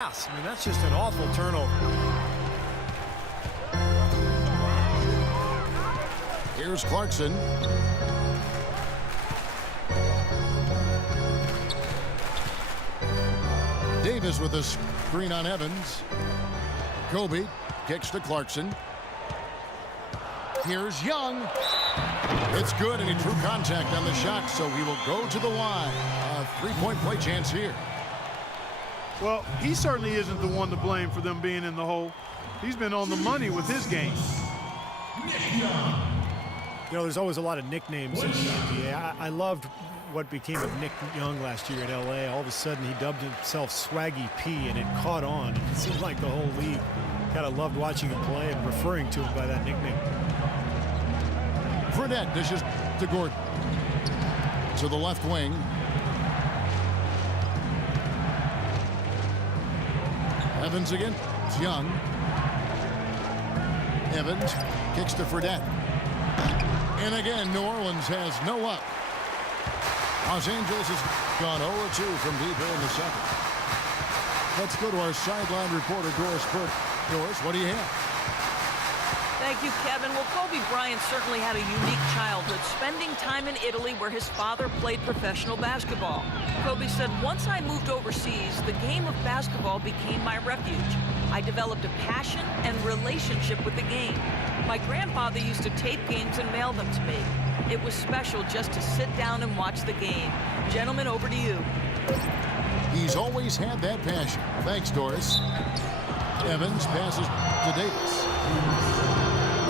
I mean, that's just an awful turnover. Here's Clarkson. Davis with a screen on Evans. Kobe kicks to Clarkson. Here's Young. It's good, and he drew contact on the shot, so he will go to the line. A three-point play chance here. Well, he certainly isn't the one to blame for them being in the hole. He's been on the money with his game. You know, there's always a lot of nicknames in the NBA. I loved what became of Nick Young last year at L.A. All of a sudden, he dubbed himself Swaggy P, and it caught on. It seemed like the whole league kind of loved watching him play and referring to him by that nickname. Fredette dishes to Gordon. To the left wing. Evans again. It's Young. Evans kicks to Fredette. And again, New Orleans has no luck. Los Angeles has gone 0-2 from deep here in the second. Let's go to our sideline reporter, Doris Burke. Doris, what do you have? Thank you, Kevin. Well, Kobe Bryant certainly had a unique childhood, spending time in Italy where his father played professional basketball. Kobe said, once I moved overseas, the game of basketball became my refuge. I developed a passion and relationship with the game. My grandfather used to tape games and mail them to me. It was special just to sit down and watch the game. Gentlemen, over to you. He's always had that passion. Thanks, Doris. Evans passes to Davis.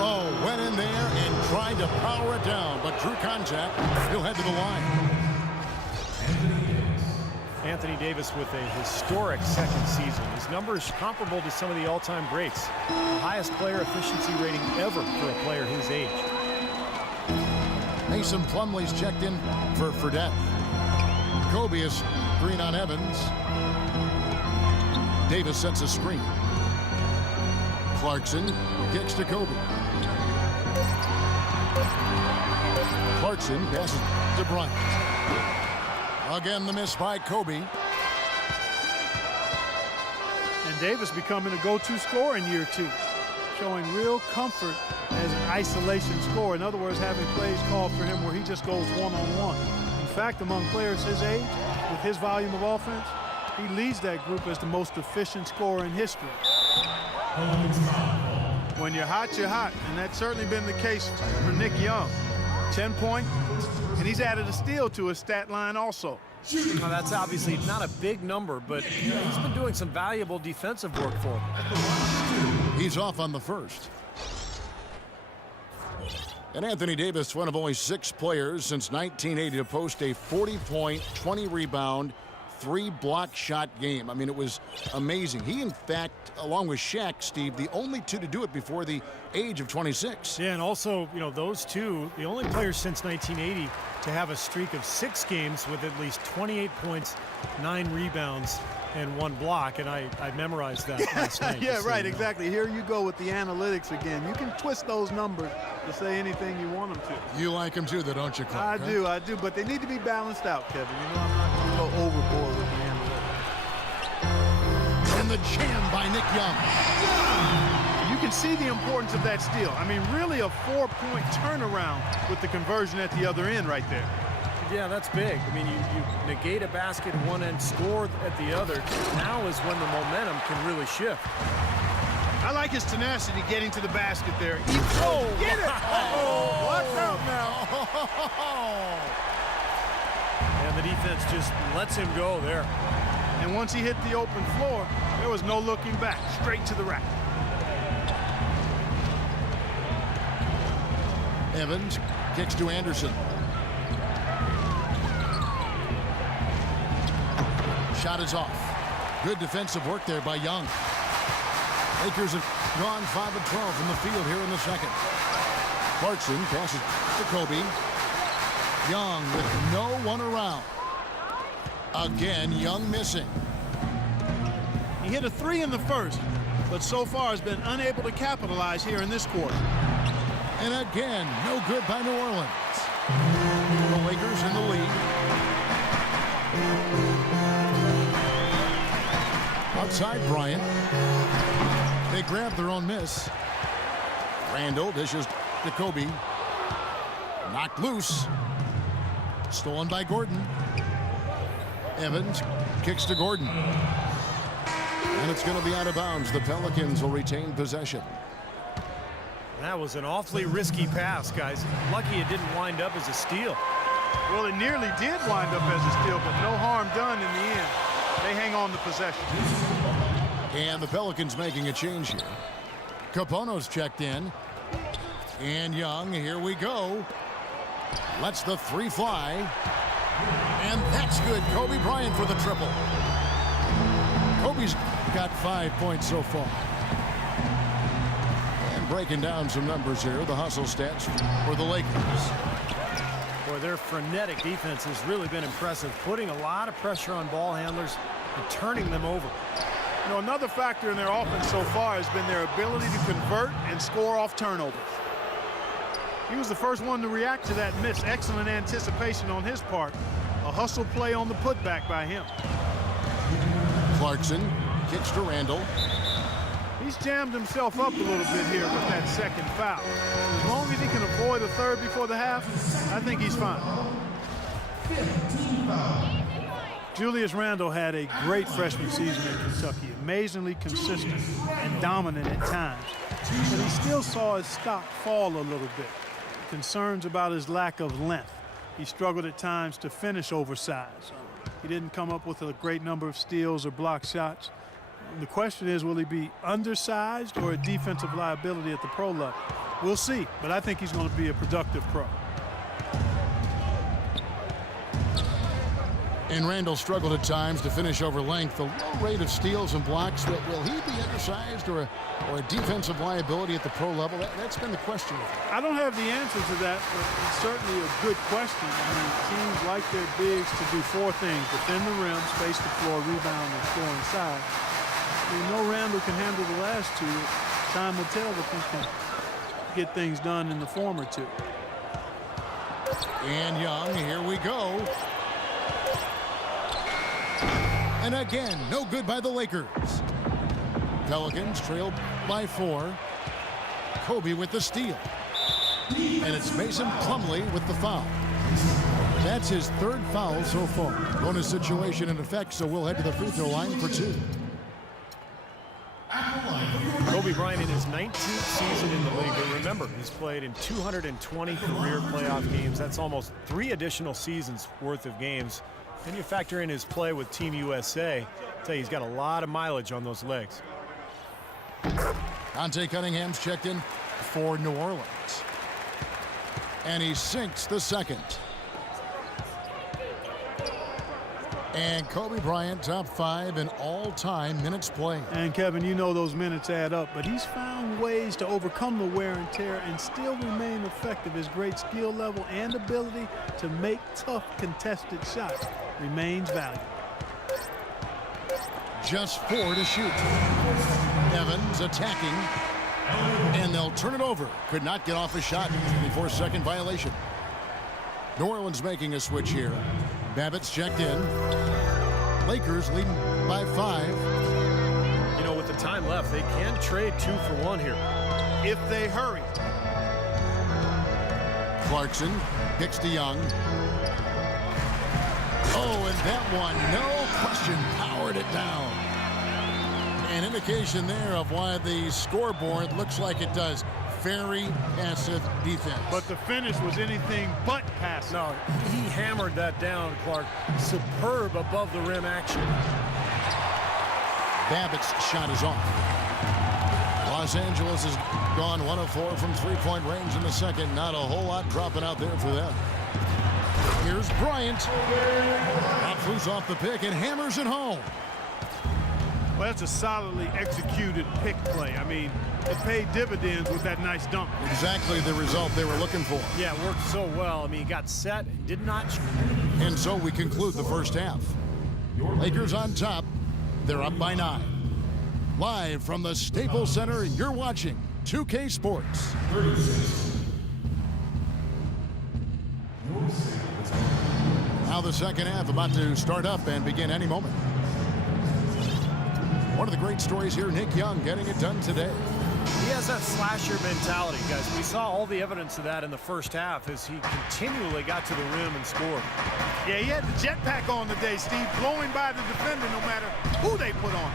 Oh, went in there and tried to power it down, but drew contact. He'll head to the line. Anthony Davis with a historic second season. His numbers comparable to some of the all-time greats. The highest player efficiency rating ever for a player his age. Mason Plumlee's checked in for Fredette. Kobe is green on Evans. Davis sets a screen. Clarkson kicks to Kobe. Clarkson passes to Bryant. Again, the miss by Kobe. And Davis becoming a go-to scorer in year two, showing real comfort as an isolation scorer. In other words, having plays called for him where he just goes one-on-one. In fact, among players his age, with his volume of offense, he leads that group as the most efficient scorer in history. When you're hot, you're hot, and that's certainly been the case for Nick Young. 10 points, and he's added a steal to his stat line also. Now, that's obviously not a big number, but you know, he's been doing some valuable defensive work for him. He's off on the first. And Anthony Davis, one of only 6 players since 1980 to post a 40-point, 20-rebound, 3-block shot game. I mean, it was amazing. He, in fact, along with Shaq, Steve, the only 2 to do it before the age of 26. Yeah, and also, you know, those 2, the only players since 1980 to have a streak of 6 games with at least 28 points, 9 rebounds, and 1 block, and I memorized that last night. Yeah, right, exactly. Here you go with the analytics again. You can twist those numbers to say anything you want them to. You like them too, though, don't you, Clark? I do, but they need to be balanced out, Kevin. You know, I'm not going to go overboard with the analytics. And the jam by Nick Young. You can see the importance of that steal. I mean, really a 4-point turnaround with the conversion at the other end right there. Yeah, that's big. I mean, you negate a basket at one end, score at the other. Now is when the momentum can really shift. I like his tenacity getting to the basket there. Get it! Oh, watch out now. And the defense just lets him go there. And once he hit the open floor, there was no looking back, straight to the rack. Evans kicks to Anderson. Shot is off. Good defensive work there by Young. Lakers have gone 5 of 12 from the field here in the second. Clarkson passes to Kobe. Young with no one around. Again, Young missing. He hit a 3 in the first, but so far has been unable to capitalize here in this quarter. And again, no good by New Orleans. The Lakers in the lead. Outside Bryant. They grab their own miss. Randall dishes to Kobe. Knocked loose. Stolen by Gordon. Evans kicks to Gordon. And it's going to be out of bounds. The Pelicans will retain possession. That was an awfully risky pass, guys. Lucky it didn't wind up as a steal. Well, it nearly did wind up as a steal, but no harm done in the end. They hang on to possession. And the Pelicans making a change here. Capone's checked in. And Young, here we go. Lets the three fly. And that's good. Kobe Bryant for the triple. Kobe's got 5 points so far. And breaking down some numbers here, the hustle stats for the Lakers. Boy, their frenetic defense has really been impressive, putting a lot of pressure on ball handlers and turning them over. You know, another factor in their offense so far has been their ability to convert and score off turnovers. He was the first one to react to that miss. Excellent anticipation on his part. A hustle play on the putback by him. Clarkson kicks to Randall. He's jammed himself up a little bit here with that second foul. As long as he can avoid a third before the half, I think he's fine. Julius Randle had a great freshman season in Kentucky, amazingly consistent and dominant at times. But he still saw his stock fall a little bit. Concerns about his lack of length. He struggled at times to finish oversized. He didn't come up with a great number of steals or block shots. The question is, will he be undersized or a defensive liability at the pro level? We'll see, but I think he's going to be a productive pro. And Randall struggled at times to finish over length. The low rate of steals and blocks, will he be undersized or a defensive liability at the pro level? That's been the question. I don't have the answer to that, but it's certainly a good question. I mean, teams like their bigs to do four things: defend the rim, space the floor, rebound, and score inside. We know Randall can handle the last two. Time will tell if he can get things done in the former two. And Young, here we go. And again, no good by the Lakers. Pelicans trailed by 4. Kobe with the steal. And it's Mason Plumlee with the foul. That's his third foul so far. Bonus situation in effect, so we'll head to the free throw line for 2. Kobe Bryant in his 19th season in the league. But remember, he's played in 220 career playoff games. That's almost 3 additional seasons worth of games. And you factor in his play with Team USA, I'll tell you, he's got a lot of mileage on those legs. Dante Cunningham's checked in for New Orleans. And he sinks the second. And Kobe Bryant, top 5 in all-time minutes played. And Kevin, you know those minutes add up, but he's found ways to overcome the wear and tear and still remain effective. His great skill level and ability to make tough contested shots remains valuable. Just 4 to shoot. Evans attacking, and they'll turn it over. Could not get off a shot before second violation. New Orleans making a switch here. Babbitt's checked in. Lakers leading by 5. You know, with the time left, they can trade 2 for 1 here. If they hurry. Clarkson kicks to Young. Oh, and that one, no question, powered it down. An indication there of why the scoreboard looks like it does. Very passive defense. But the finish was anything but passive. No, he hammered that down, Clark. Superb above the rim action. Babbitt's shot is off. Los Angeles has gone 1 of 4 from three-point range in the second. Not a whole lot dropping out there for them. Here's Bryant. Outflows off the pick and hammers it home. Well, that's a solidly executed pick play. I mean, it paid dividends with that nice dunk. Exactly the result they were looking for. Yeah, it worked so well. I mean, he got set, did not. And so we conclude the first half. Lakers on top. They're up by 9. Live from the Staples Center, you're watching 2K Sports. Now the second half about to start up and begin any moment. One of the great stories here, Nick Young getting it done today. He has that slasher mentality, guys. We saw all the evidence of that in the first half as he continually got to the rim and scored. Yeah, he had the jetpack on today, Steve, blowing by the defender no matter who they put on.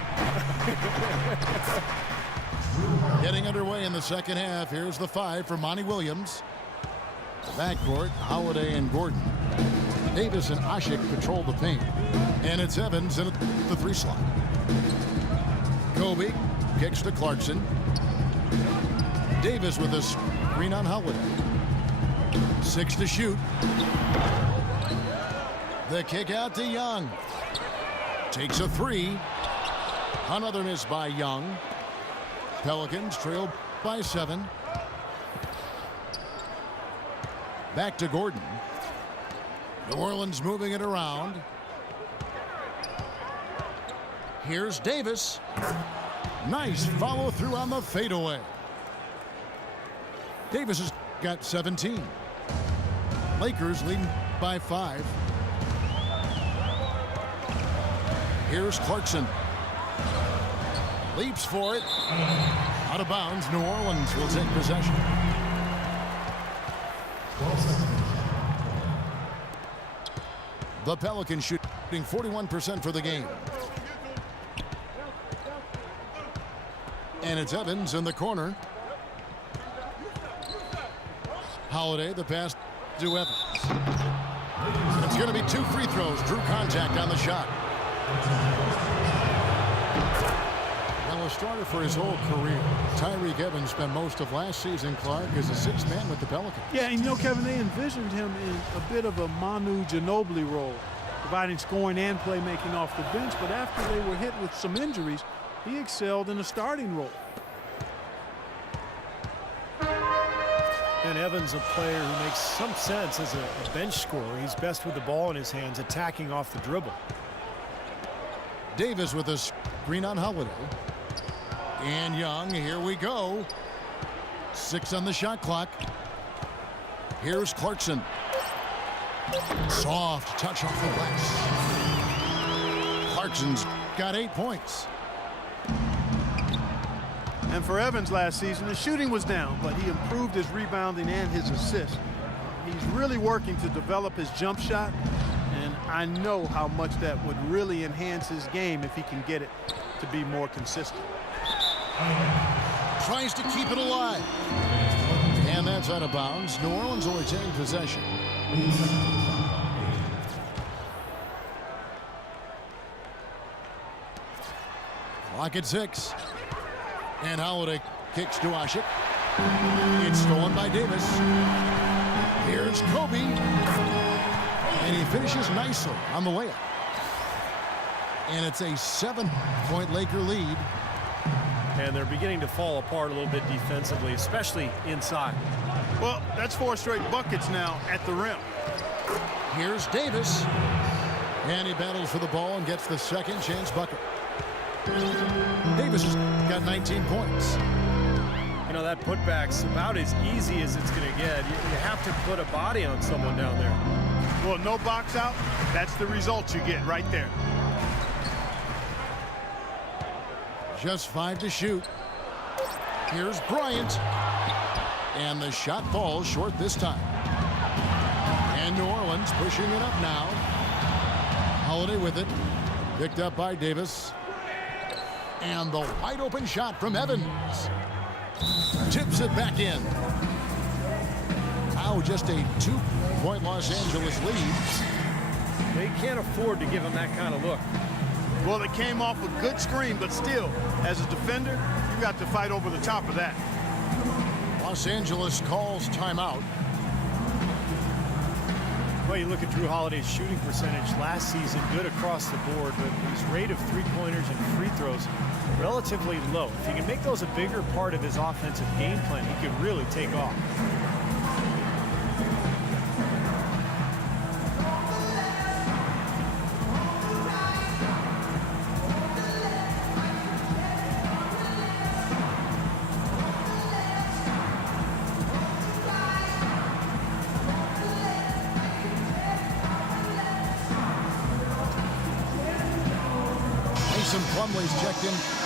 Getting underway in the second half. Here's the 5 for Monty Williams. The backcourt, Holiday and Gordon. Davis and Asik control the paint. And it's Evans in the 3 slot. Kobe kicks to Clarkson. Davis with a screen on Holiday. 6 to shoot. The kick out to Young. Takes a 3. Another miss by Young. Pelicans trail by 7. Back to Gordon. New Orleans moving it around. Here's Davis. Nice follow through on the fadeaway. Davis has got 17. Lakers leading by 5. Here's Clarkson. Leaps for it. Out of bounds. New Orleans will take possession. The Pelicans shooting 41% for the game. And it's Evans in the corner. Holiday, the pass to Evans. It's going to be 2 free throws. Drew contact on the shot. Well, a starter for his whole career. Tyreke Evans spent most of last season, Clark, as a 6th man with the Pelicans. Yeah, and you know, Kevin, they envisioned him in a bit of a Manu Ginobili role, providing scoring and playmaking off the bench. But after they were hit with some injuries, he excelled in a starting role. And Evans, a player who makes some sense as a bench scorer. He's best with the ball in his hands, attacking off the dribble. Davis with a screen on Holiday. And Young, here we go. 6 on the shot clock. Here's Clarkson. Soft touch off the glass. Clarkson's got 8 points. And for Evans last season, the shooting was down, but he improved his rebounding and his assists. He's really working to develop his jump shot, and I know how much that would really enhance his game if he can get it to be more consistent. Tries to keep it alive. And that's out of bounds. New Orleans will retain possession. Clock at 6. And Holiday kicks to Asik. It's stolen by Davis. Here's Kobe. And he finishes nicely on the layup. And it's a 7-point Laker lead. And they're beginning to fall apart a little bit defensively, especially inside. Well, that's 4 straight buckets now at the rim. Here's Davis. And he battles for the ball and gets the second chance bucket. Davis has got 19 points. You know, that putback's about as easy as it's going to get. You have to put a body on someone down there. Well, no box out. That's the result you get right there. Just 5 to shoot. Here's Bryant. And the shot falls short this time. And New Orleans pushing it up now. Holiday with it. Picked up by Davis. And the wide open shot from Evans. Tips it back in. Now just a 2-point Los Angeles lead. They can't afford to give him that kind of look. Well, it came off a good screen, but still, as a defender, you got to fight over the top of that. Los Angeles calls timeout. Well, you look at Drew Holiday's shooting percentage last season, good across the board, but his rate of three-pointers and free throws relatively low. If he can make those a bigger part of his offensive game plan, he could really take off. Plumlee's checked in